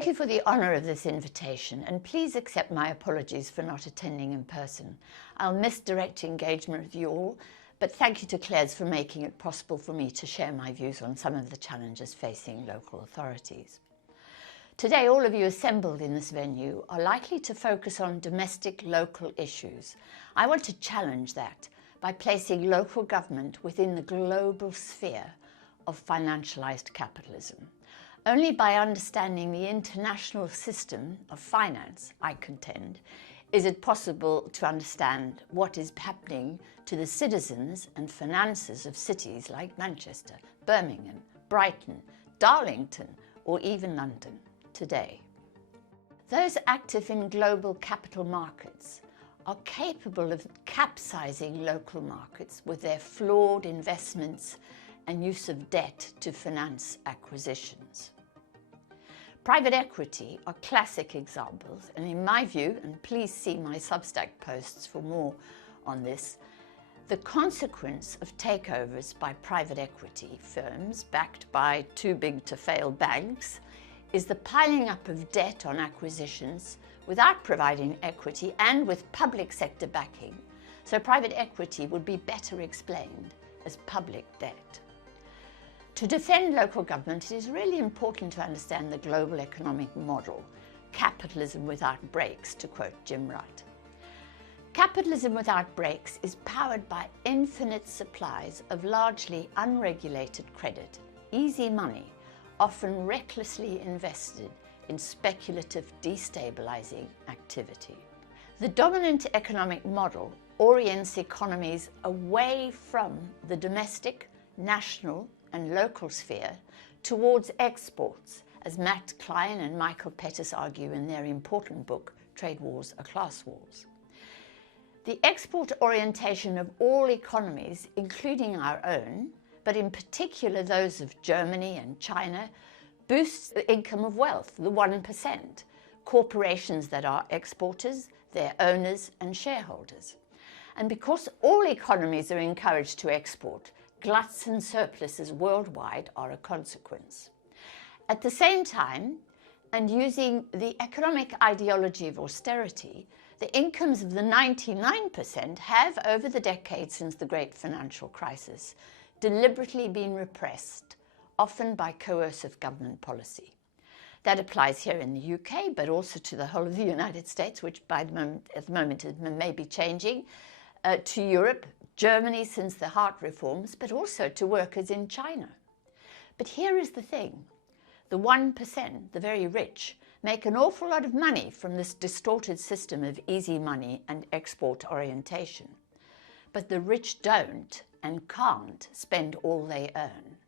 Thank you for the honour of this invitation, and please accept my apologies for not attending in person. I'll miss direct engagement with you all, but thank you to Claire's for making it possible for me to share my views on some of the challenges facing local authorities. Today, all of you assembled in this venue are likely to focus on domestic local issues. I want to challenge that by placing local government within the global sphere of financialised capitalism. Only by understanding the international system of finance, I contend, is it possible to understand what is happening to the citizens and finances of cities like Manchester, Birmingham, Brighton, Darlington, or even London today. Those active in global capital markets are capable of capsizing local markets with their flawed investments and use of debt to finance acquisitions. Private equity are classic examples, and in my view, and please see my Substack posts for more on this, the consequence of takeovers by private equity firms backed by too-big-to-fail banks is the piling up of debt on acquisitions without providing equity and with public sector backing, so private equity would be better explained as public debt. To defend local government, it is really important to understand the global economic model, capitalism without brakes, to quote Jim Wright. Capitalism without brakes is powered by infinite supplies of largely unregulated credit, easy money, often recklessly invested in speculative destabilizing activity. The dominant economic model orients economies away from the domestic, national, and local sphere towards exports, as Matt Klein and Michael Pettifor argue in their important book, Trade Wars are Class Wars. The export orientation of all economies, including our own, but in particular those of Germany and China, boosts the income of wealth, the 1%, corporations that are exporters, their owners and shareholders. And because all economies are encouraged to export, gluts and surpluses worldwide are a consequence. At the same time, and using the economic ideology of austerity, the incomes of the 99% have, over the decades since the great financial crisis, deliberately been repressed, often by coercive government policy. That applies here in the UK, but also to the whole of the United States, which at the moment it may be changing, to Europe, Germany since the Hart reforms, but also to workers in China. But here is the thing. The 1%, the very rich, make an awful lot of money from this distorted system of easy money and export orientation. But the rich don't and can't spend all they earn.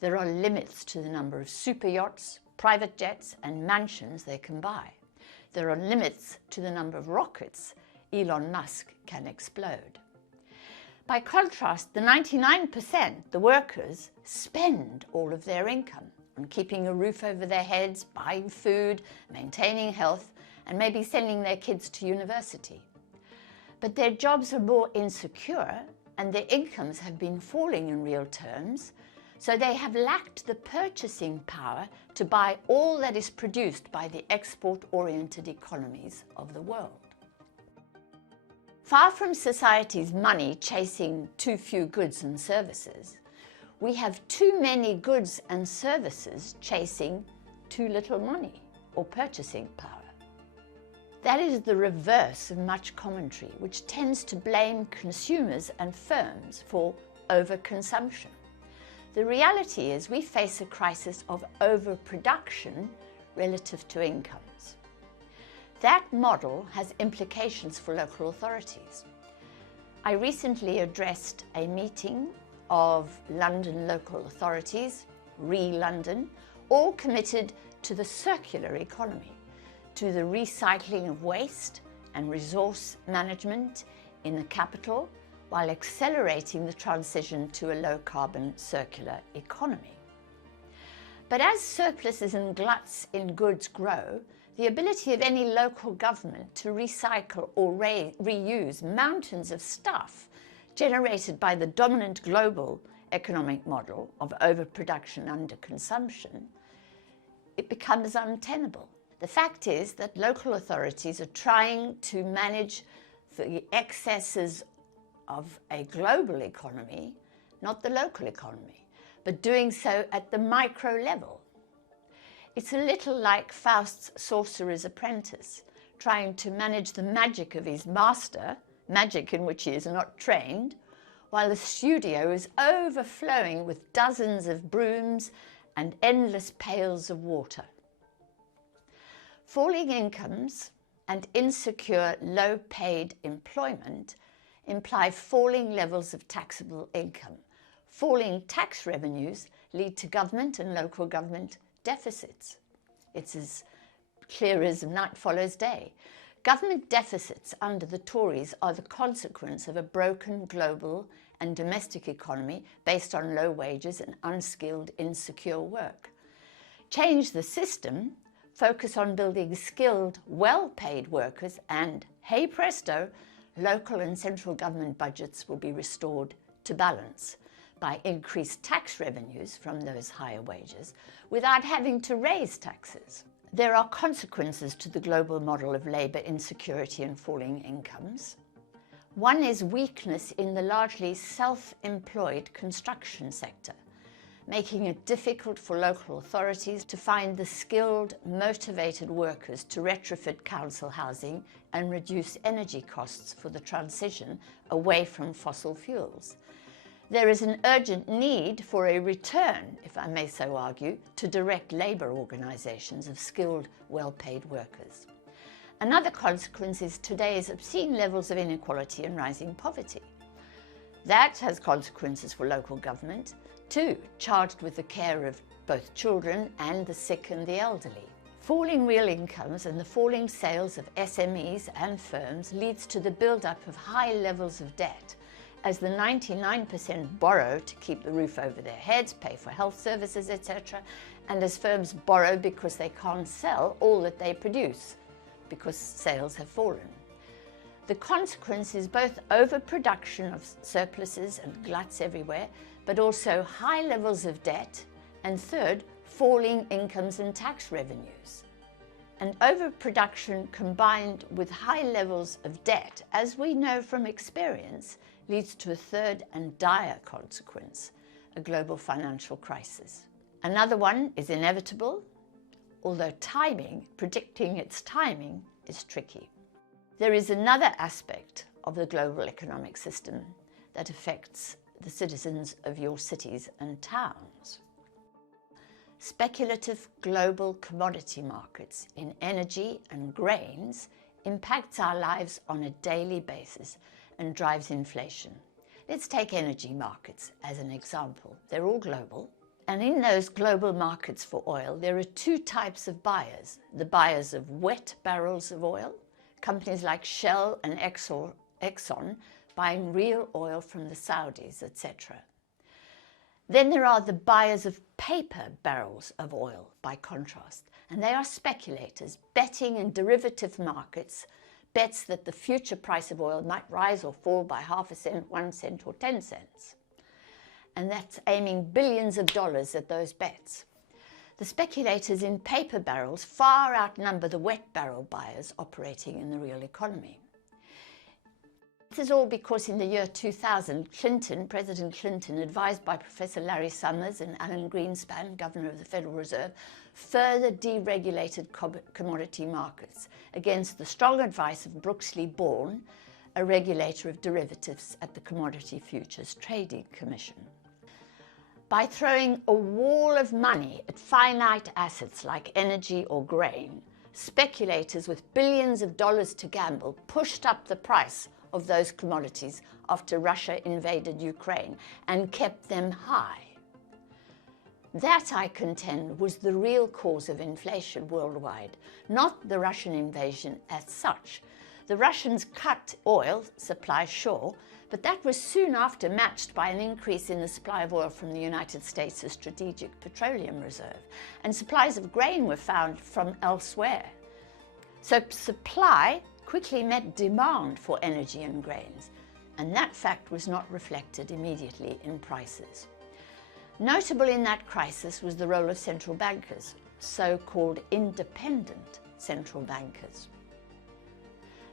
There are limits to the number of super yachts, private jets, and mansions they can buy. There are limits to the number of rockets Elon Musk can explode. By contrast, the 99%, the workers, spend all of their income on keeping a roof over their heads, buying food, maintaining health, and maybe sending their kids to university. But their jobs are more insecure, and their incomes have been falling in real terms, so they have lacked the purchasing power to buy all that is produced by the export-oriented economies of the world. Far from society's money chasing too few goods and services, we have too many goods and services chasing too little money or purchasing power. That is the reverse of much commentary, which tends to blame consumers and firms for overconsumption. The reality is we face a crisis of overproduction relative to incomes. That model has implications for local authorities. I recently addressed a meeting of London local authorities, re-London, all committed to the circular economy, to the recycling of waste and resource management in the capital, while accelerating the transition to a low-carbon circular economy. But as surpluses and gluts in goods grow, the ability of any local government to recycle or reuse mountains of stuff generated by the dominant global economic model of overproduction and underconsumption it becomes untenable. The fact is that local authorities are trying to manage the excesses of a global economy, not the local economy, but doing so at the micro level. It's a little like Faust's sorcerer's apprentice, trying to manage the magic of his master, magic in which he is not trained, while the studio is overflowing with dozens of brooms and endless pails of water. Falling incomes and insecure, low-paid employment imply falling levels of taxable income. Falling tax revenues lead to government and local government deficits. It's as clear as night follows day. Government deficits under the Tories are the consequence of a broken global and domestic economy based on low wages and unskilled, insecure work. Change the system, focus on building skilled, well-paid workers, and, hey presto, local and central government budgets will be restored to balance by increased tax revenues from those higher wages without having to raise taxes. There are consequences to the global model of labour insecurity and falling incomes. One is weakness in the largely self-employed construction sector, making it difficult for local authorities to find the skilled, motivated workers to retrofit council housing and reduce energy costs for the transition away from fossil fuels. There is an urgent need for a return, if I may so argue, to direct labour organisations of skilled, well-paid workers. Another consequence is today's obscene levels of inequality and rising poverty. That has consequences for local government, too, charged with the care of both children and the sick and the elderly. Falling real incomes and the falling sales of SMEs and firms leads to the build-up of high levels of debt, as the 99% borrow to keep the roof over their heads, pay for health services, etc., and as firms borrow because they can't sell all that they produce, because sales have fallen. The consequence is both overproduction of surpluses and gluts everywhere, but also high levels of debt, and third, falling incomes and tax revenues. And overproduction combined with high levels of debt, as we know from experience, leads to a third and dire consequence, a global financial crisis. Another one is inevitable, although predicting its timing, is tricky. There is another aspect of the global economic system that affects the citizens of your cities and towns. Speculative global commodity markets in energy and grains impacts our lives on a daily basis and drives inflation. Let's take energy markets as an example. They're all global. And in those global markets for oil, there are two types of buyers. The buyers of wet barrels of oil, companies like Shell and Exxon buying real oil from the Saudis, etc. Then there are the buyers of paper barrels of oil, by contrast, and they are speculators betting in derivative markets, bets that the future price of oil might rise or fall by half a cent, 1 cent or 10 cents. And that's aiming billions of dollars at those bets. The speculators in paper barrels far outnumber the wet barrel buyers operating in the real economy. This is all because in the year 2000, President Clinton, advised by Professor Larry Summers and Alan Greenspan, Governor of the Federal Reserve, further deregulated commodity markets against the strong advice of Brooksley Bourne, a regulator of derivatives at the Commodity Futures Trading Commission. By throwing a wall of money at finite assets like energy or grain, speculators with billions of dollars to gamble pushed up the price of those commodities after Russia invaded Ukraine and kept them high. That, I contend, was the real cause of inflation worldwide, not the Russian invasion as such. The Russians cut oil supply, sure, but that was soon after matched by an increase in the supply of oil from the United States' Strategic Petroleum Reserve, and supplies of grain were found from elsewhere. So supply quickly met demand for energy and grains, and that fact was not reflected immediately in prices. Notable in that crisis was the role of central bankers, so-called independent central bankers.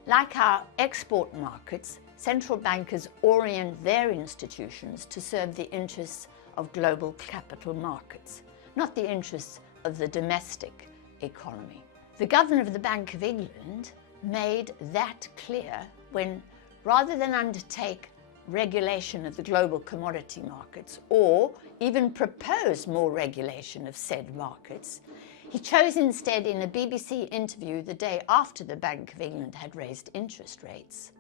Like our export markets, central bankers orient their institutions to serve the interests of global capital markets, not the interests of the domestic economy. The Governor of the Bank of England made that clear when, rather than undertake regulation of the global commodity markets or even propose more regulation of said markets, he chose instead, in a BBC interview the day after the Bank of England had raised interest rates,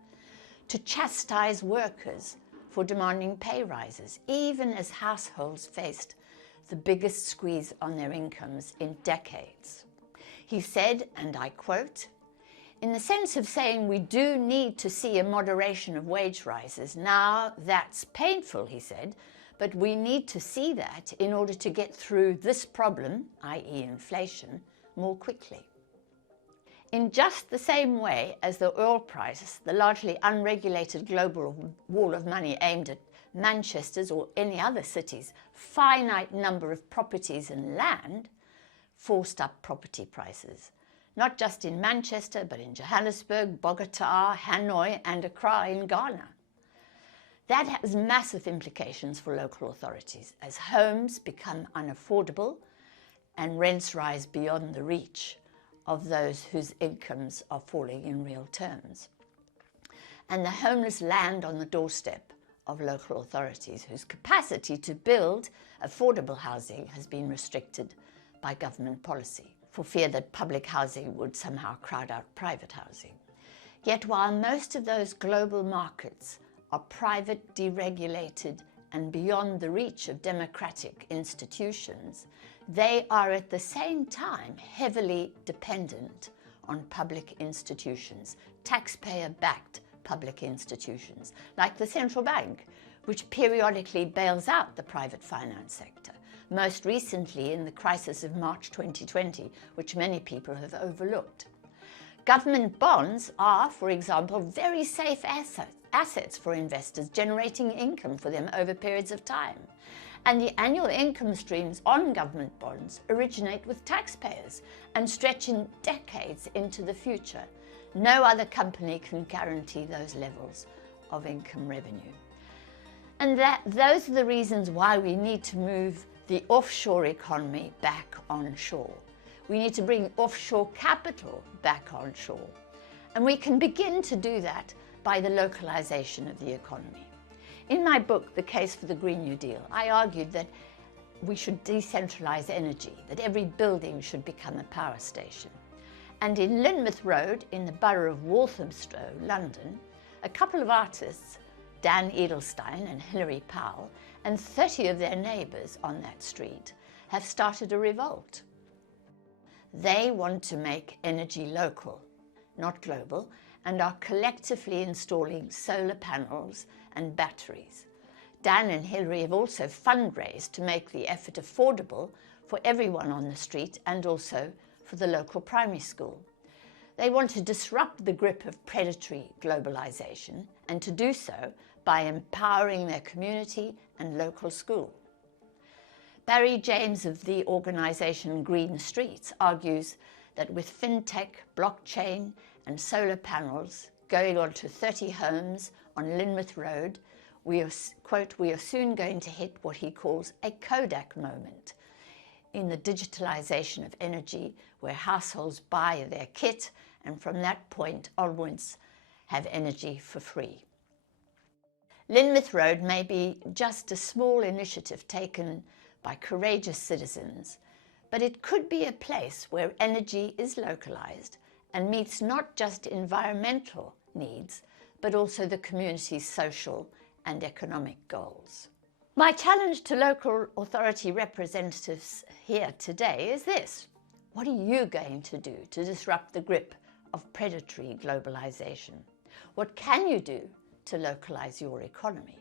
to chastise workers for demanding pay rises, even as households faced the biggest squeeze on their incomes in decades. He said, and I quote, "In the sense of saying we do need to see a moderation of wage rises, now that's painful," he said, "but we need to see that in order to get through this problem, i.e. inflation, more quickly." In just the same way as the oil price, the largely unregulated global wall of money aimed at Manchester's or any other city's finite number of properties and land forced up property prices, not just in Manchester, but in Johannesburg, Bogota, Hanoi, and Accra in Ghana. That has massive implications for local authorities as homes become unaffordable and rents rise beyond the reach of those whose incomes are falling in real terms. And the homeless land on the doorstep of local authorities whose capacity to build affordable housing has been restricted by government policy, for fear that public housing would somehow crowd out private housing. Yet while most of those global markets are private, deregulated, and beyond the reach of democratic institutions, they are at the same time heavily dependent on public institutions, taxpayer-backed public institutions, like the central bank, which periodically bails out the private finance sector, most recently in the crisis of March 2020, which many people have overlooked. Government bonds are, for example, very safe assets for investors, generating income for them over periods of time. And the annual income streams on government bonds originate with taxpayers and stretch in decades into the future. No other company can guarantee those levels of income revenue. And those are the reasons why we need to move the offshore economy back onshore. We need to bring offshore capital back onshore. And we can begin to do that by the localization of the economy. In my book, The Case for the Green New Deal, I argued that we should decentralize energy, that every building should become a power station. And in Lynmouth Road, in the borough of Walthamstow, London, a couple of artists, Dan Edelstein and Hilary Powell, and 30 of their neighbours on that street, have started a revolt. They want to make energy local, not global, and are collectively installing solar panels and batteries. Dan and Hilary have also fundraised to make the effort affordable for everyone on the street and also for the local primary school. They want to disrupt the grip of predatory globalization, and to do so by empowering their community and local school. Barry James of the organisation Green Streets argues that with fintech, blockchain and solar panels going on to 30 homes on Lynmouth Road, we are, quote, "we are soon going to hit what he calls a Kodak moment in the digitalisation of energy, where households buy their kit and from that point onwards have energy for free." Lynmouth Road may be just a small initiative taken by courageous citizens, but it could be a place where energy is localised and meets not just environmental needs, but also the community's social and economic goals. My challenge to local authority representatives here today is this: what are you going to do to disrupt the grip of predatory globalisation? What can you do to localise your economy?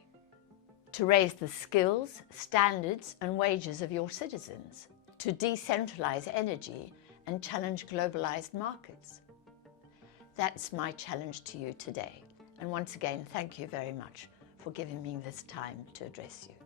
To raise the skills, standards and wages of your citizens? To decentralise energy and challenge globalised markets? That's my challenge to you today. And once again, thank you very much for giving me this time to address you.